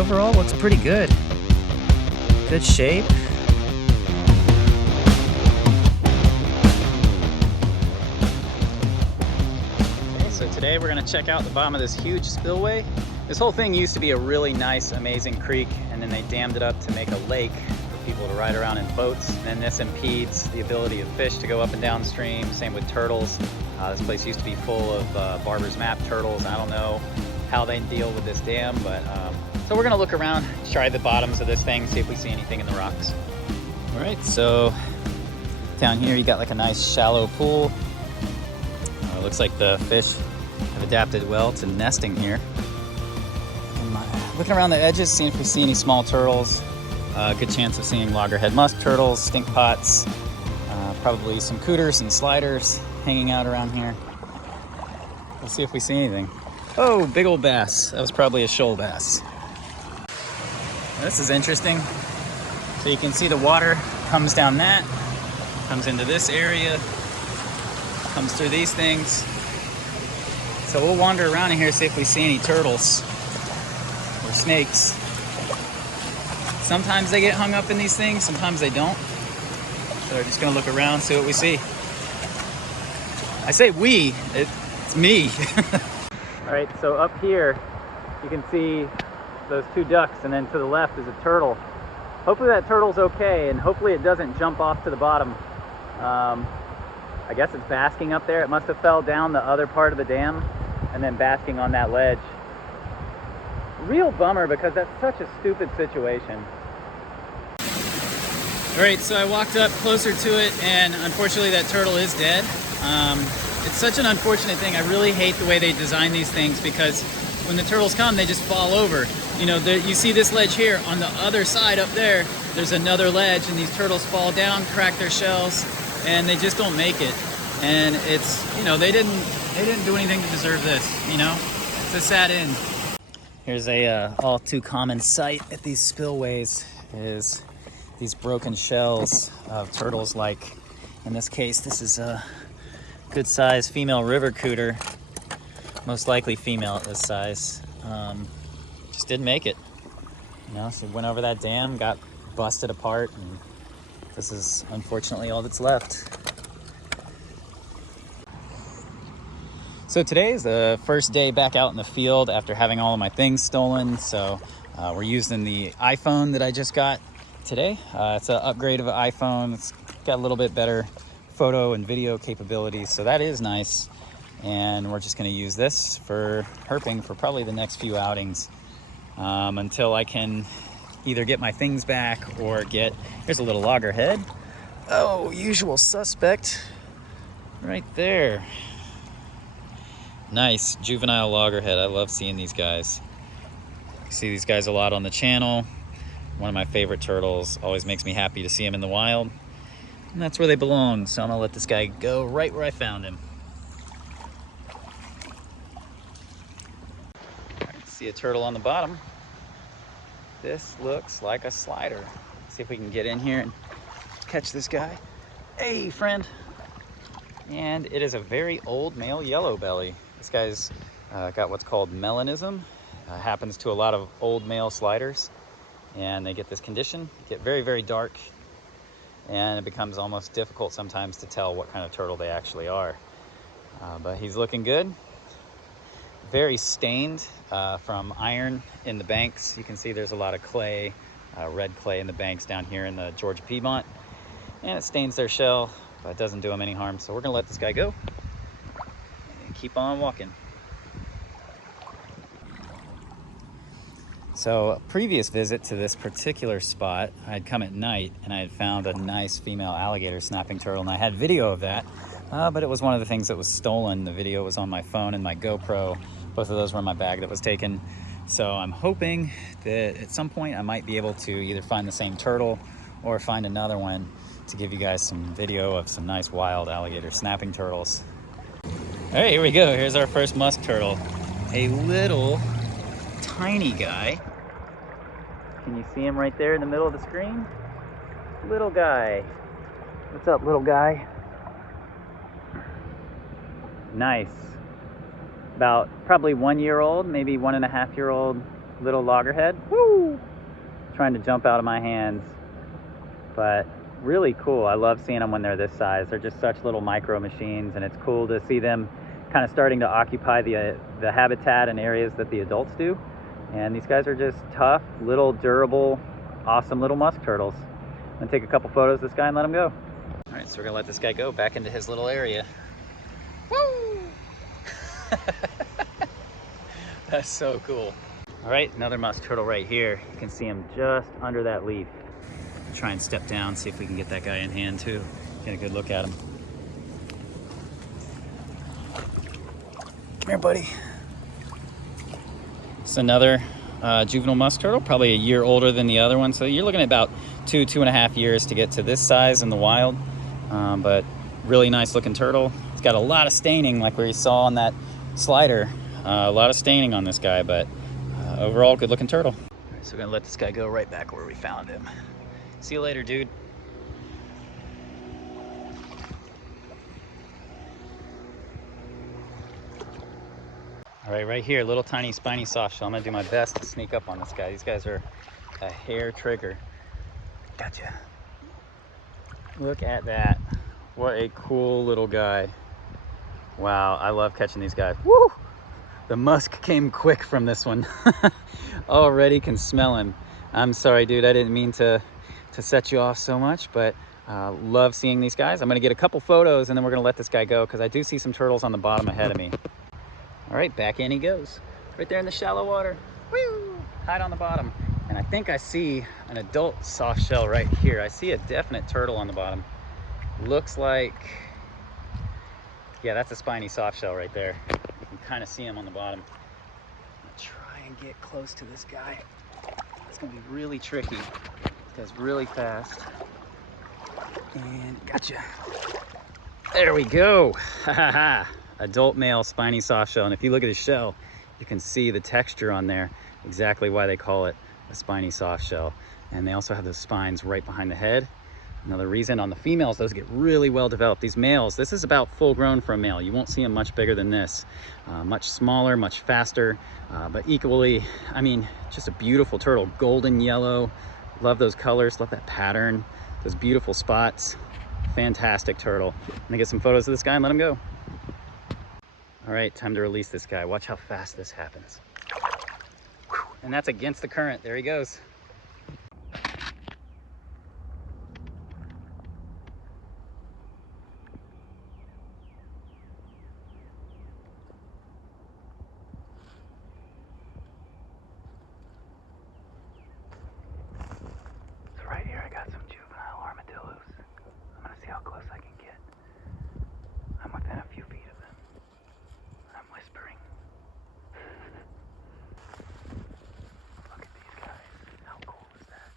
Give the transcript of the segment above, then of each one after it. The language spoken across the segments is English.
overall looks pretty good. Good shape. Okay, so today we're gonna check out the bottom of this huge spillway. This whole thing used to be a really nice, amazing creek, and then they dammed it up to make a lake for people to ride around in boats. And this impedes the ability of fish to go up and downstream. Same with turtles. This place used to be full of Barber's Map turtles. I don't know how they deal with this dam, but so we're gonna look around, try the bottoms of this thing, see if we see anything in the rocks. All right, so down here you got like a nice shallow pool. Looks like the fish have adapted well to nesting here. I'm looking around the edges, seeing if we see any small turtles. Good chance of seeing loggerhead musk turtles, stink pots, probably some cooters and sliders hanging out around here. We'll see if we see anything. Oh, big old bass. That was probably a shoal bass. This is interesting. So you can see the water comes down that, comes into this area, comes through these things. So we'll wander around in here, see if we see any turtles or snakes. Sometimes they get hung up in these things, sometimes they don't. So we're just gonna look around, see what we see. I say we, it's me. All right, so up here, you can see those two ducks, and then to the left is a turtle. Hopefully that turtle's okay, and hopefully it doesn't jump off to the bottom. I guess it's basking up there. It must have fell down the other part of the dam and then basking on that ledge. Real bummer, because that's such a stupid situation. All right, so I walked up closer to it, and unfortunately that turtle is dead. It's such an unfortunate thing. I really hate the way they design these things, because when the turtles come, they just fall over. You know, you see this ledge here. On the other side up there, there's another ledge, and these turtles fall down, crack their shells, and they just don't make it. And it's, you know, they didn't do anything to deserve this, you know? It's a sad end. Here's a all too common sight at these spillways, is these broken shells of turtles. Like in this case, this is a good size female river cooter, most likely female at this size. Just didn't make it, you know, so went over that dam, got busted apart, and this is unfortunately all that's left. So today is the first day back out in the field after having all of my things stolen. So we're using the iPhone that I just got today. It's an upgrade of an iPhone. It's got a little bit better photo and video capabilities, so that is nice. And we're just gonna use this for herping for probably the next few outings, until I can either get my things back or get, here's a little loggerhead. Oh, usual suspect right there. Nice juvenile loggerhead. I love seeing these guys. You see these guys a lot on the channel. One of my favorite turtles. Always makes me happy to see them in the wild. And that's where they belong. So I'm gonna let this guy go right where I found him. See a turtle on the bottom. This looks like a slider. Let's see if we can get in here and catch this guy. Hey, friend. And it is a very old male yellow belly. This guy's got what's called melanism. Happens to a lot of old male sliders, and they get this condition, get very, very dark, and it becomes almost difficult sometimes to tell what kind of turtle they actually are. But he's looking good. Very stained from iron in the banks. You can see there's a lot of clay, red clay in the banks down here in the Georgia Piedmont, and it stains their shell, but it doesn't do them any harm. So we're gonna let this guy go and keep on walking. So a previous visit to this particular spot, I had come at night and I had found a nice female alligator snapping turtle, and I had video of that, but it was one of the things that was stolen. The video was on my phone and my GoPro. Both of those were in my bag that was taken. So I'm hoping that at some point I might be able to either find the same turtle or find another one to give you guys some video of some nice wild alligator snapping turtles. All right, here we go. Here's our first musk turtle. A little tiny guy. Can you see him right there in the middle of the screen? Little guy. What's up, little guy? Nice. About probably 1 year old, maybe 1.5 year old little loggerhead. Woo! Trying to jump out of my hands, but really cool. I love seeing them when they're this size. They're just such little micro machines, and it's cool to see them kind of starting to occupy the habitat and areas that the adults do. And these guys are just tough, little durable, awesome little musk turtles. I'm gonna take a couple photos of this guy and let him go. All right, so we're gonna let this guy go back into his little area. Woo! That's so cool. All right, another musk turtle right here. You can see him just under that leaf. Try and step down, see if we can get that guy in hand too. Get a good look at him. Come here, buddy. It's another juvenile musk turtle, probably a year older than the other one. So you're looking at about 2.5 years to get to this size in the wild. But really nice looking turtle. It's got a lot of staining like we saw on that slider. A lot of staining on this guy, but overall good looking turtle. All right, so we're gonna let this guy go right back where we found him. See you later, dude. All right, right here, little tiny spiny softshell. I'm gonna do my best to sneak up on this guy. These guys are a hair trigger. Gotcha. Look at that. What a cool little guy. Wow, I love catching these guys. Woo! The musk came quick from this one. Already can smell him. I'm sorry, dude, I didn't mean to set you off so much, but love seeing these guys. I'm gonna get a couple photos and then we're gonna let this guy go because I do see some turtles on the bottom ahead of me. All right, back in he goes. Right there in the shallow water. Woo! Hide on the bottom. And I think I see an adult soft shell right here. I see a definite turtle on the bottom. Looks like, yeah, that's a spiny soft shell right there. You can kind of see him on the bottom. I'm gonna try and get close to this guy. It's gonna be really tricky. This guy's really fast. And gotcha. There we go. Ha ha ha. Adult male spiny soft shell. And if you look at his shell, you can see the texture on there. Exactly why they call it a spiny soft shell. And they also have those spines right behind the head. Another reason on the females, those get really well developed. These males, this is about full grown for a male. You won't see them much bigger than this. Much smaller, much faster, but equally, I mean, just a beautiful turtle. Golden yellow. Love those colors, love that pattern, those beautiful spots. Fantastic turtle. I'm gonna get some photos of this guy and let him go. All right, time to release this guy. Watch how fast this happens. And that's against the current. There he goes. So right here, I got some juvenile armadillos. I'm gonna see how close I can get. I'm within a few feet of them. I'm whispering. Look at these guys. How cool is that?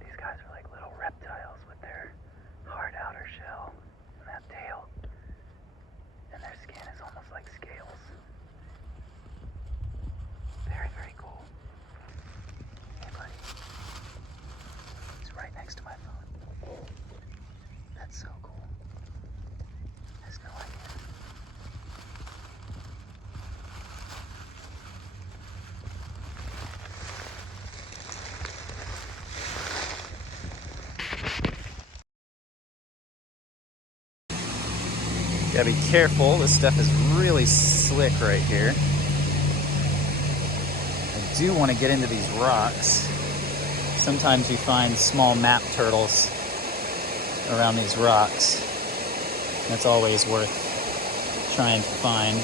These guys are like little reptiles with their hard outer shell and that tail. And their skin is almost like scales. Very, very cool. Hey, buddy. He's right next to my phone. That's so cool. Has no idea. Gotta be careful. This stuff is really slick right here. I do want to get into these rocks. Sometimes you find small map turtles around these rocks. That's always worth trying to find.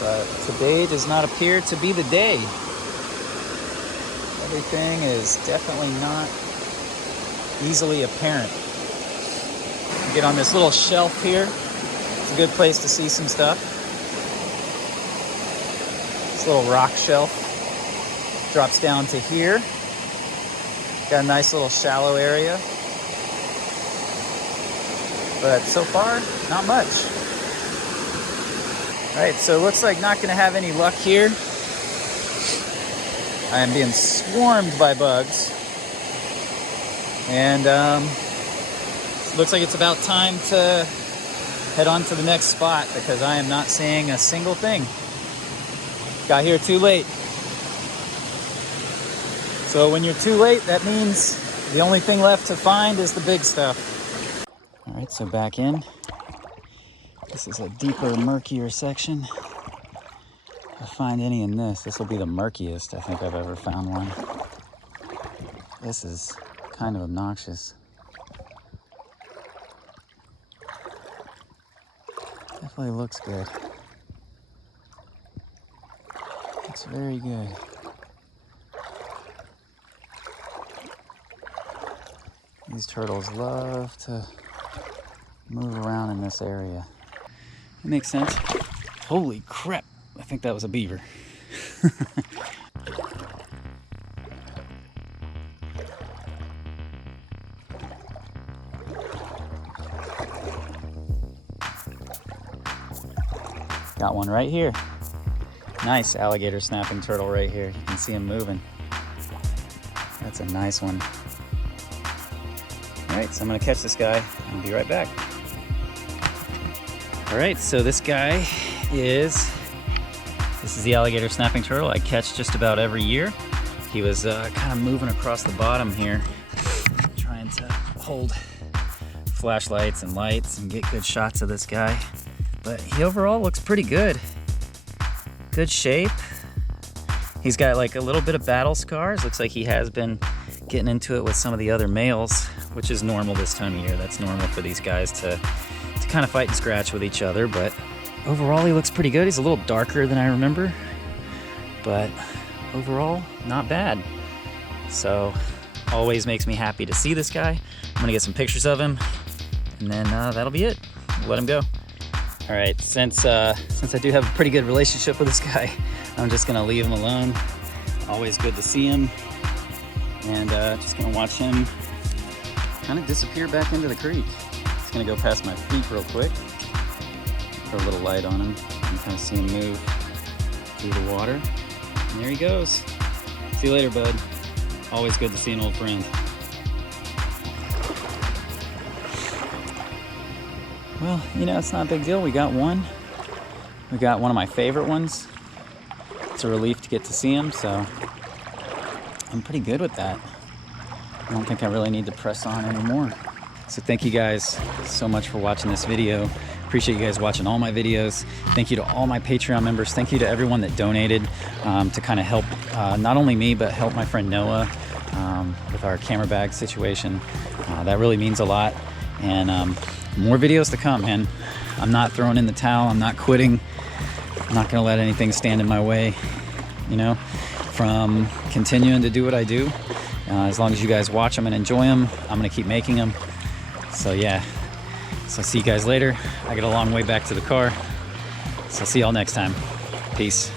But today does not appear to be the day. Everything is definitely not easily apparent. Get on this little shelf here. It's a good place to see some stuff. This little rock shelf drops down to here. Got a nice little shallow area. But so far, not much. All right, so it looks like not gonna have any luck here. I am being swarmed by bugs. And looks like it's about time to head on to the next spot because I am not seeing a single thing. Got here too late. So when you're too late, that means the only thing left to find is the big stuff. All right, so back in. This is a deeper, murkier section. If I find any in this will be the murkiest I think I've ever found one. This is kind of obnoxious. Definitely looks good. Looks very good. These turtles love to move around in this area. That makes sense. Holy crap, I think that was a beaver. Got one right here. Nice alligator snapping turtle right here. You can see him moving. That's a nice one. All right, so I'm gonna catch this guy and be right back. All right, so this is the alligator snapping turtle I catch just about every year. He was kind of moving across the bottom here, trying to hold flashlights and lights and get good shots of this guy. But he overall looks pretty good. Good shape. He's got like a little bit of battle scars. Looks like he has been getting into it with some of the other males, which is normal this time of year. That's normal for these guys to kind of fight and scratch with each other. But overall, he looks pretty good. He's a little darker than I remember, but overall, not bad. So always makes me happy to see this guy. I'm gonna get some pictures of him, and then that'll be it. We'll let him go. All right, since I do have a pretty good relationship with this guy, I'm just gonna leave him alone. Always good to see him. And just gonna watch him kind of disappear back into the creek. Just gonna go past my feet real quick. Put a little light on him and kind of see him move through the water. And there he goes. See you later, bud. Always good to see an old friend. Well, you know, it's not a big deal. We got one. We got one of my favorite ones. It's a relief to get to see him, so I'm pretty good with that. I don't think I really need to press on anymore. So thank you guys so much for watching this video. Appreciate you guys watching all my videos. Thank you to all my Patreon members. Thank you to everyone that donated to kind of help not only me, but help my friend Noah with our camera bag situation. That really means a lot. And more videos to come, man. I'm not throwing in the towel. I'm not quitting. I'm not gonna let anything stand in my way, you know, from continuing to do what I do. As long as you guys watch them and enjoy them, I'm gonna keep making them. So yeah, so see you guys later. I got a long way back to the car. So see y'all next time. Peace.